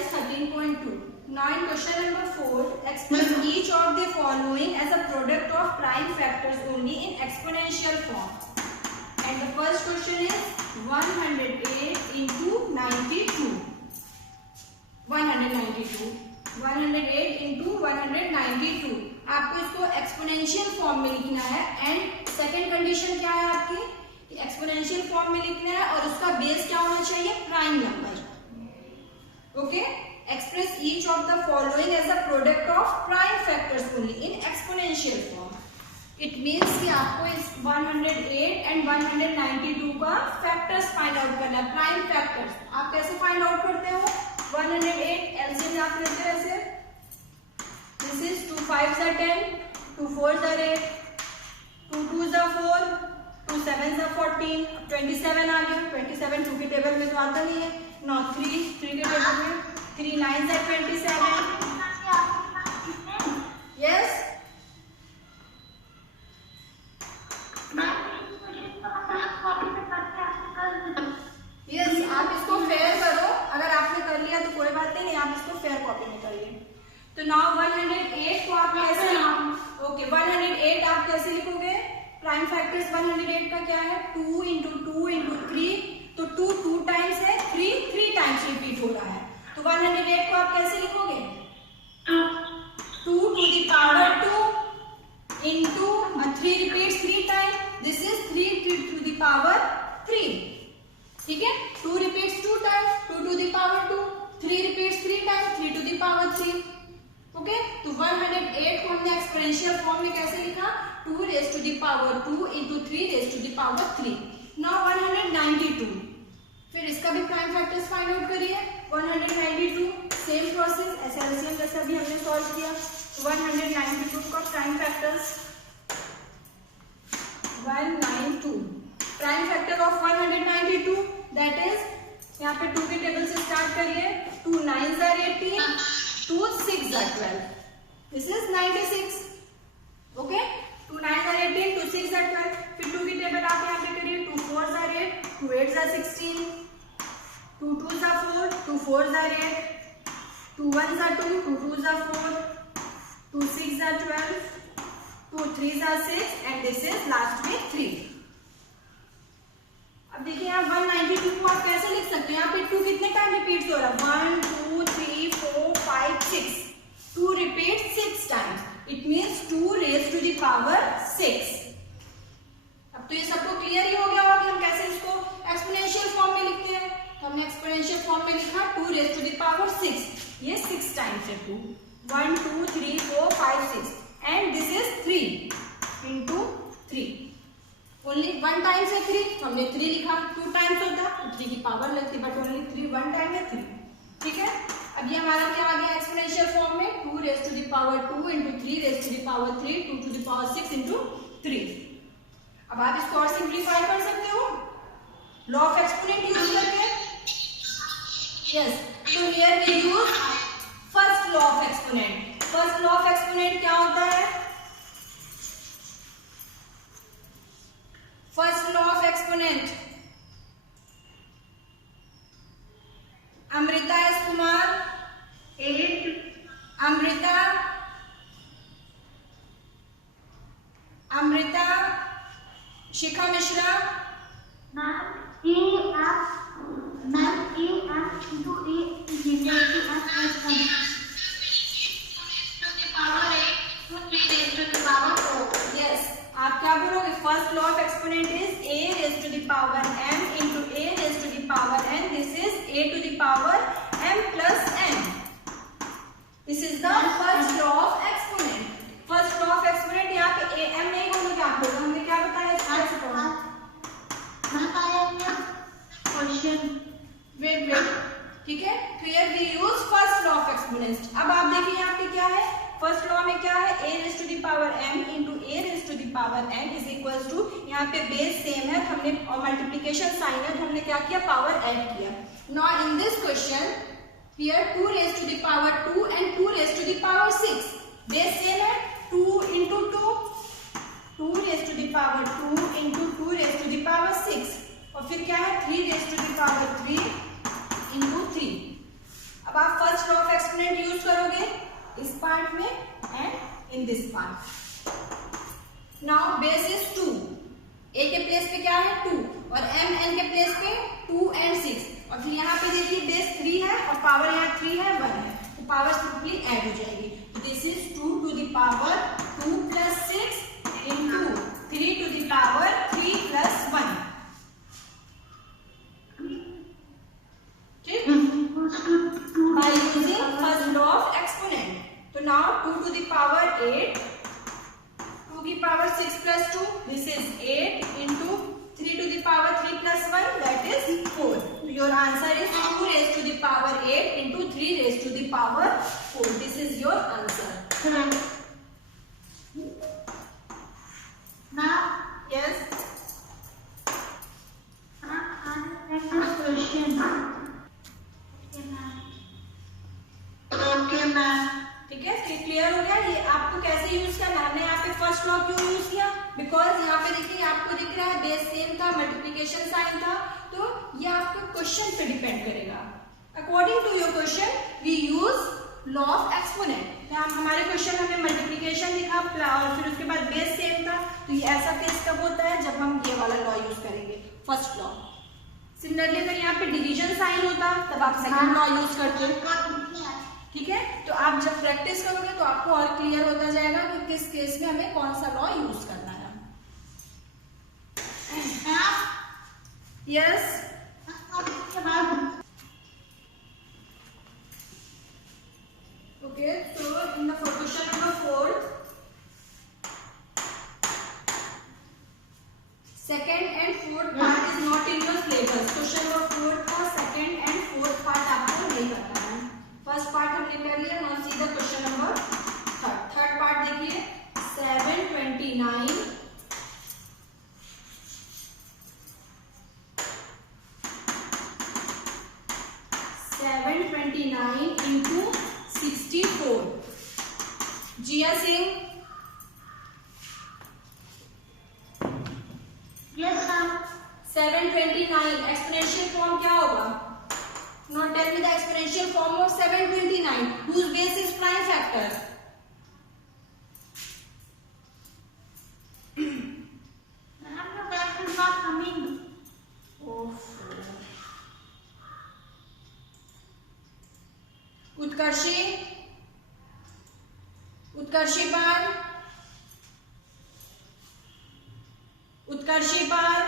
exercise 13.2. Now in question number 4, express each of the following as a product of prime factors only in exponential form. And the first question is 108 into 92. 192. 108 into 192. आपको इसको exponential form में लिखना है. And second condition क्या है आपकी? Exponential form में लिखना है और उसका बेस क्या होना चाहिए? Prime number. Okay. Express each of the following as a product of prime factors only in exponential form. It means कि आपको इस 108 एंड 192 का फैक्टर्स फाइंड आउट करना है. प्राइम फैक्टर्स आप कैसे फाइंड आउट करते हो? 108 एलसीएम आप लेते हैं ऐसे. This is 2 5s are 10, 2 4s are 8, 2 2s are 4, 2 7s are 14. 27 आ गया. 27 2 के टेबल में तो आता नहीं है. Now 3 के टेबल में 3 9s are 27. Yes. Yes, आप इसको फेयर करो. अगर आपने कर लिया तो कोई बात नहीं, आप इसको फेयर कॉपी में करिए. तो नाउ 108 को आप कैसे ओके 108 आप कैसे लिखोगे? प्राइम फैक्टर्स 108 का क्या है? 2 इंटू 2 इंटू 3. तो 2 2 टाइम्स है, 3 3 टाइम्स रिपीट हो रहा है. तो 108 को आप कैसे लिखोगे? 2 to the power 2 into 3 repeats 3 time. This is 3 to the power 3. ठीक है. 2 repeats 2 times, 2 to the power 2. 3 repeats 3 times, 3 to the power 3. Okay. तो 108 को हमने एक्सपोनेंशियल फॉर्म में कैसे लिखा? 2 raise to the power 2 into 3 raise to the power 3. Now 192. फिर इसका भी प्राइम फैक्टर्स फाइंड आउट करिए. 192 सेम प्रोसेस ऐसे एलसीएम जैसा भी हमने सॉल्व किया. 192 का prime factors 192. Prime factor of 192 that is यहाँ पे 2 के टेबल से स्टार्ट करिए. 2 9s are 18, 2 6s are 12. This is 96. Okay? 2 9s are 18, 2 6s are 12. फिर 2 की टेबल आप यहाँ पे करिए. 2 4s are 8, 2 8s are 16, 2 2s are 4, 2 4s are 8, 2 1s are 2, 2 2s are 4, 2 6s are 12, 2 3s are 6 and this is last में 3. अब देखिए यहाँ 192 को आप कैसे लिख सकते हैं? यहाँ पे 2 कितने टाइम रिपीट हो रहा है? 1 2 3 4 5 6. 2 repeat 6 times. It means 2 raise to the power 6. अब तो ये सबको क्लियर ही हो गया होगा कि हम कैसे इसको एक्सपोनेंशियल फॉर्म में लिखते हैं. तो हमने एक्सपोनेंशियल फॉर्म में लिखा 2 रेज टू द पावर 6. ये 6 टाइम्स है. 2 1 2 3 4 5 6 and this is 3 into 3. Only 1 times है 3, तो हमने 3 लिखा. 2 टाइम्स होता तो 3 की पावर लगती, बट ओनली 3 1 टाइम है 3. ठीक है. अब ये हमारा क्या आ गया एक्सपोनेंशियल फॉर्म में? 2 raise to the power 2 into 3 raise to the power 3, 2 to the power 6 into 3. अब आप इसको और सिंप्लीफाई कर सकते हो लॉ ऑफ एक्सपोनेंट यूज करके. यस. तो here we use first law of exponent. First law of exponent क्या होता है? First law of exponent. Amrita S Kumar, Amrita Shikha Mishra. Yes. आप क्या बोलोगे? First law of exponent is a raise to the power m into a raise to the power n. This is a to the power m plus n. This is the first law of exponent. First law of exponent यहाँ पे a m नहीं बोलोगे आप लोग. हमने क्या बताया इसको कैसे पढ़ना? वेट. ठीक है. तो here we use first law of exponent. अब आप देखिए यहाँ पे क्या है? फर्स्ट लॉ में क्या है? a raise to the power m into a raise to the power n is equal to, यहाँ पे बेस सेम है, हमने और मल्टीप्लीकेशन साइन है तो हमने क्या किया? पावर ऐड किया. Now in this question here 2 raise to the power 2 and 2 raise to the power 6. Base same है. 2 into 2, 2 raise to the power 2 into 2 raise to the power 6. और फिर क्या है? 3 raise to the power 3 into 3. अब आप first पे क्या है 2 और m n के प्लेस पे 2 and 6 और फिर यहाँ पे देखिए बेस 3 है और पावर यहाँ 3 है 1 है तो पावर सिंपली ऐड हो जाएगी। तो this is 2 to the power 2 plus 6 into 3 to the power 3 plus 1। ठीक, by using first law of exponent। तो now 2 to the power 8 2 की power 6 plus 2 this is 8 into 3 to the power 3 plus 1 that is 4। So your answer is 2 raised to the power 8 into 3 raised to the power 4। This is your answer। Now, Yes, next question. Okay, ma'am. ठीक है, तो clear हो गया ये आपको कैसे use करना है। हमने यहाँ पे फर्स्ट लॉ क्यों यूज किया, बिकॉज यहाँ पे देखिए आपको दिख रहा है बेस सेम था, मल्टीप्लिकेशन साइन था, तो ये आपके क्वेश्चन पे डिपेंड करेगा। According to your question we use law of exponent. हमारे क्वेश्चन हमें मल्टीप्लिकेशन लिखा और फिर उसके बाद बेस सेम था, तो ये ऐसा केस कब होता है जब हम ये वाला लॉ यूज करेंगे, फर्स्ट लॉ। सिमिलरली अगर यहाँ पे डिवीजन साइन होता तब आप सेकंड लॉ यूज करते। ठीक है, तो आप जब प्रैक्टिस करोगे तो आपको और क्लियर होता जाएगा कि किस केस में हमें कौन सा लॉ यूज करना है। Yes, okay, so in the question number 4 second and fourth part is not in your syllabus। question number 4 का second and fourth part आपको नहीं करना है। फर्स्ट पार्ट हमने कर लिया, now see the question number third part देखिए 729 into 64। Jiya Singh, Yes, ma'am. 729 exponential form क्या होगा? Now tell me the exponential form of 729 whose base is prime factor। Ma'am, the base is not coming. Utkarshi, Utkarshi पार, उत्कर्षी पार,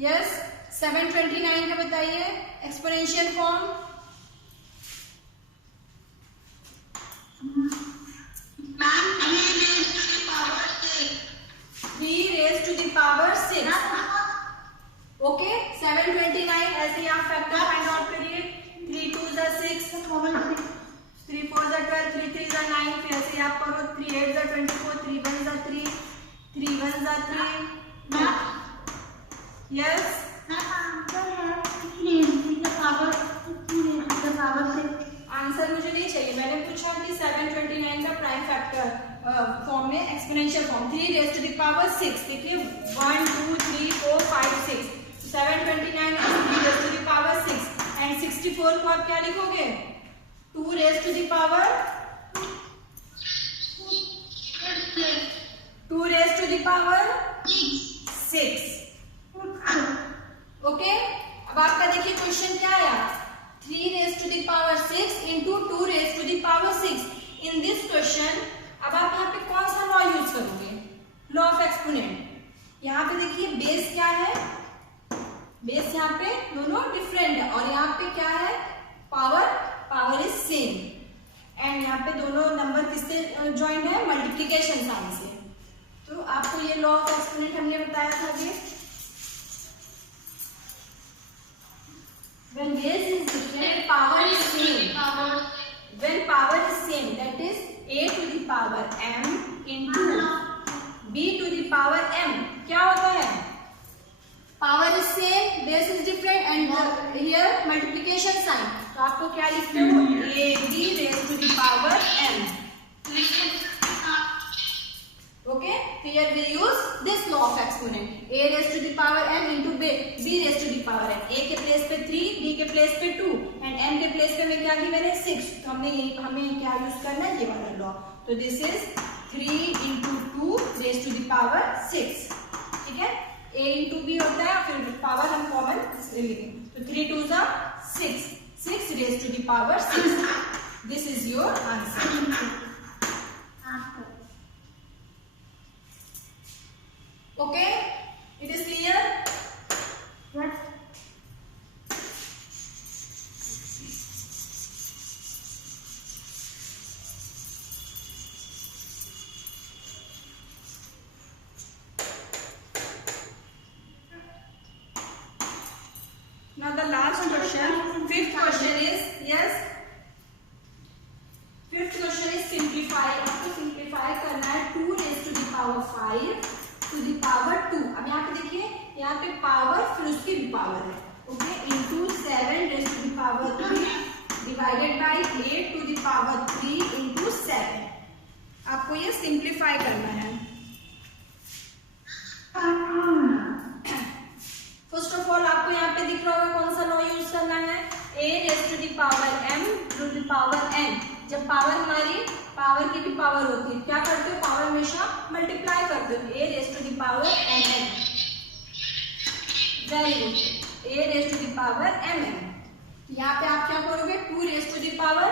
yes 729 का बताइए exponential form. Ma'am, 3 raised to the power 6. 3 raised to the power 6। Okay, 729 ऐसे आप factor find out करिए। 3 2 is 6, 3 4 is 12, 3 3 is 9, फिर ऐसे आप करो 3 8 is 24, 3 1 is 3, 3 1 is 3। यस, आंसर मुझे नहीं चाहिए, मैंने पूछा कि 729 का प्राइम फैक्टर फॉर्म में exponential form 3 raise to the power 6। देखिए 1 2 3 4 5 6, 729 is 3 raise to the power 6 and 64 को आप क्या लिखोगे 2 raise to the power 2 raise to the power 6। Okay, अब आपका देखिए क्वेश्चन क्या आया 3 raised to the power 6 into 2 raised to the power 6। In this question अब आप यहाँ पे कौन सा लॉ यूज करोगे, लॉ ऑफ एक्सपोनेंट। यहाँ पे देखिए बेस क्या है, बेस यहाँ पे दोनों डिफरेंट है और यहाँ पे क्या है power, power is same and यहाँ पे दोनों नंबर किससे ज्वाइंट है मल्टीप्लिकेशन साइन से। तो आपको ये लॉ ऑफ एक्सपोनेंट हमने बताया था ये when base is different power is same, when power is same that is a to the power m into b to the power m क्या होता है power is same base is different and here multiplication sign। तो आपको क्या लिखते हो a b raised to the power m। Okay, here we use this law of exponent a raised to the power m into b raised to the power m। a के place पे 3 के place पे 2 and m के place पे मैं क्या की मैंने 6, तो हमें क्या यूज करना है, ये वाला लॉ। तो this is 3 into 2 raised to the power 6, ठीक है। a into b होता है, फिर पावर हम कॉमन ले लेंगे, तो 3 2s are 6 raised to the power 6। This is your answer. Okay, it is clear? Now the last question, fifth question is, yes, fifth question is simplify। आपको simplify करना है 2 raised to the power 5 to the power 2। अब यहाँ पे देखिए, यहाँ पे power फिर उसकी भी पावर है, okay, into 7 raised to the power 3 divided by 8 to the power 3 into 7। आपको ये सिंप्लीफाई करना है। फर्स्ट ऑफ ऑल आपको यहाँ पे दिख रहा होगा कौन सा लॉ यूज करना है, a raised to the power m to the power n। जब पावर हमारी पावर की भी पावर होती है, क्या करते हो, पावर हमेशा मल्टीप्लाई करते हो, a raised to the power mn। Very good, a raised to the power mn। यहाँ पे आप क्या करोगे, 2 raised to the power,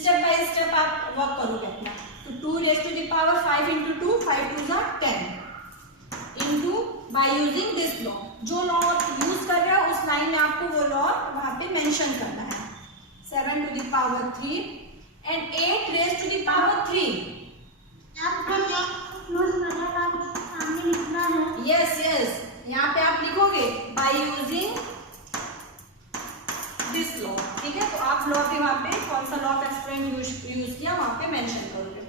step by step आप वर्क करोगे अपना। तो 2 raised to the power 5 into 2, 5 2s are 10 into by using this law। जो लॉ यूज कर रहे हो उस लाइन में आपको वो लॉ वहां पे मेंशन करना है। 7 to the power 3 and 8 raised to the power 3। Yes yes, यहाँ पे आप लिखोगे by using this law, ठीक है। तो आप लॉ के वहां पे कौन सा लॉ ऑफ एक्सपेरिमेंट यूज किया वहां पे मेंशन करोगे।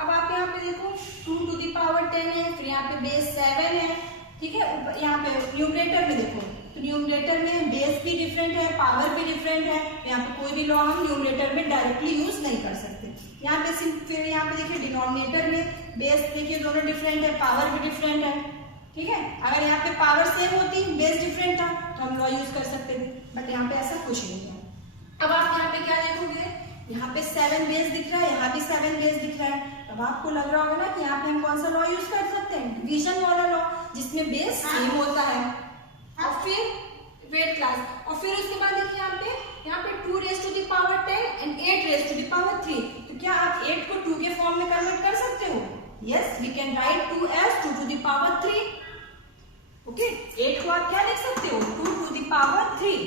अब आप यहाँ पे देखो 2 to the power 10 है, फिर यहाँ पे बेस 7 है, ठीक है। यहाँ पे न्यूमरेटर में देखो, तो न्यूमरेटर में बेस भी डिफरेंट है, पावर भी डिफरेंट है, यहाँ पे कोई भी लॉ हम न्यूमरेटर में डायरेक्टली यूज नहीं कर सकते। यहाँ पे फिर यहाँ पे देखिए डिनोमिनेटर में बेस देखिए दोनों डिफरेंट है, पावर भी डिफरेंट है, ठीक है। अगर यहाँ पे पावर सेम होती, बेस डिफरेंट था, तो हम लॉ यूज कर सकते थे, बट यहाँ पे ऐसा कुछ नहीं है। अब आप यहाँ पे क्या देखोगे, यहाँ पे 7 बेस दिख रहा है, यहाँ भी 7 बेस दिख रहा है। अब आपको लग रहा होगा ना कि यहाँ पे हम कौन सा लॉ यूज कर सकते हैं, डिवीजन वाला लॉ, जिसमें बेस सेम होता है। और फिर वेट क्लास, और फिर उसके बाद देखिए यहाँ पे 2 raised to the power 10 and 8 raised to the power 3। तो क्या आप 8 को 2 के फॉर्म में कन्वर्ट कर सकते हो? Yes, we can write 2 as 2 to the power 3। ओके, 8 को आप क्या लिख सकते हो, 2 to the power 3।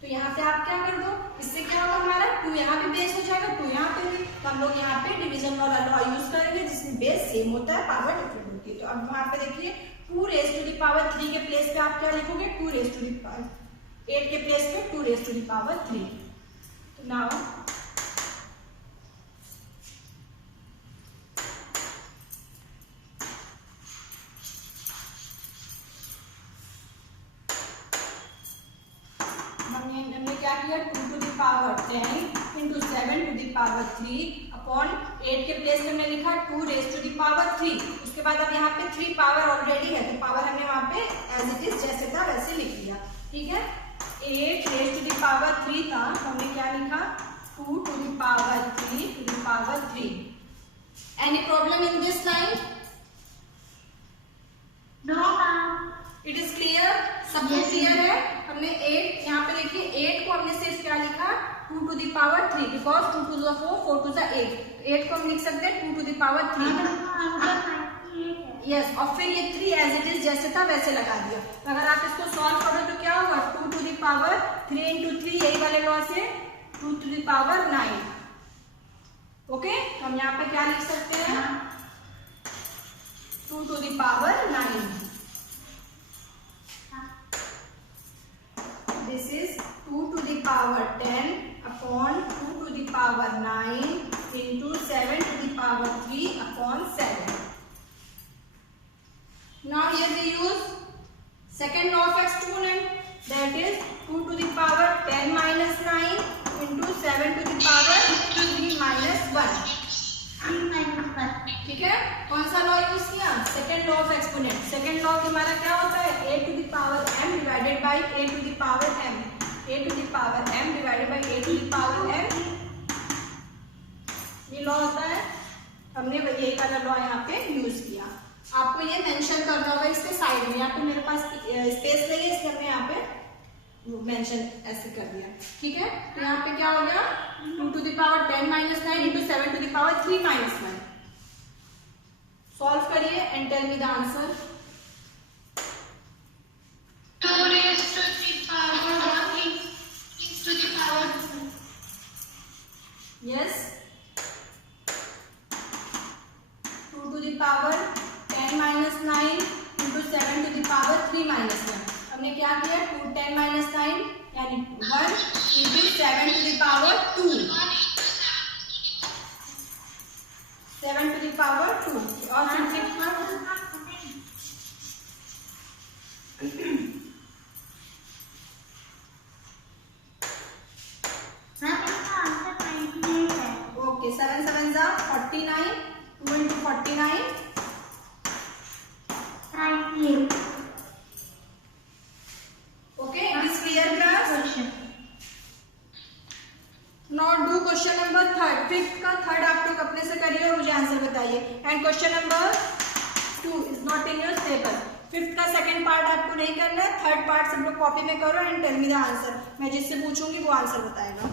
तो यहाँ पे आप क्या कर दो, इससे क्या होगा, हमारा 2 यहाँ पे बेस हो जाएगा, 2 यहाँ पे भी, तो हम लोग यहाँ पे डिवीजन वाला लॉ यूज करेंगे जिसमें बेस सेम होता है, पावर डिफरेंट होती है। तो अब वहां पे देखिए 2 raised to the power 3 के प्लेस पे आप क्या लिखोगे, 2 raised to the power 8 के प्लेस पे 2 raised to the power 3। तो नाउ हमने क्या किया, 2 to the power 10 into 7 to the power 3 upon 8 के प्लेस में हमने लिखा 2 raised to the power 3। उसके बाद अब यहाँ पे 3 पावर ऑलरेडी है, तो पावर हमने वहां पे एज इट इज जैसे था वैसे लिख दिया, ठीक है। 8 raised to the power 3 था, हमने क्या लिखा, 2 to the power 3 to the power 3। Any problem in this line? No it is clear, सबको क्लियर है? हमने 8 यहाँ पे देखिए 8 को हमने सिर्फ क्या लिखा, 2 to the power 3, because 2 to the 4, 4 to the 8, 8 को हम लिख सकते हैं 2 to the power 3। यस, और फिर ये 3 एज इट इज जैसे था वैसे लगा दिया। तो अगर आप इसको सॉल्व करो तो क्या होगा, 2 to the power 3 into 3, यही वाले लॉ से 2 to the power 9। ओके, तो हम यहाँ पे क्या लिख सकते हैं, 2 to the power 9। This is 2 to the power 10 upon 2 to the power 9 into 7 to the power 3 upon 7। Now here we use second law of exponent, that is 2 to the power 10 minus 9 into 7 to the power 3 minus 1। ठीक है, कौन सा law use किया, second law of exponent. Second law हमारा क्या होता है, a to the power m divided by a to the power हमने यही कलर लॉ यहाँ पे यूज किया। आपको ये मेंशन करना होगा इसके साइड में, यहाँ पे मेरे पास स्पेस नहीं है इसलिए हमने यहाँ पे मेंशन ऐसे कर दिया, ठीक है। तो यहाँ पे क्या हो गया 2 to the power 10 minus 9 into 7 to the power 3 minus 9। Solve करिए and tell me the answer. 2 raised to the power 1 raised to the power 2. Yes, 2 to the power 10 minus 9 into 7 to the power 3 minus 9। हमने क्या किया 2 10 minus 9 यानी 1 into 7 to the power 2, 7 to the power 2 और okay 7 7 जा 49, 2 into 49 okay. It is clear class. Now do question number third. Fifth का third आप लोग अपने से करिए और मुझे आंसर बताइए। And question number 2 is not in your paper. Fifth का सेकंड पार्ट आपको नहीं करना है, थर्ड पार्ट सब लोग कॉपी में करो and tell me the answer. मैं जिससे पूछूंगी वो आंसर बताएगा।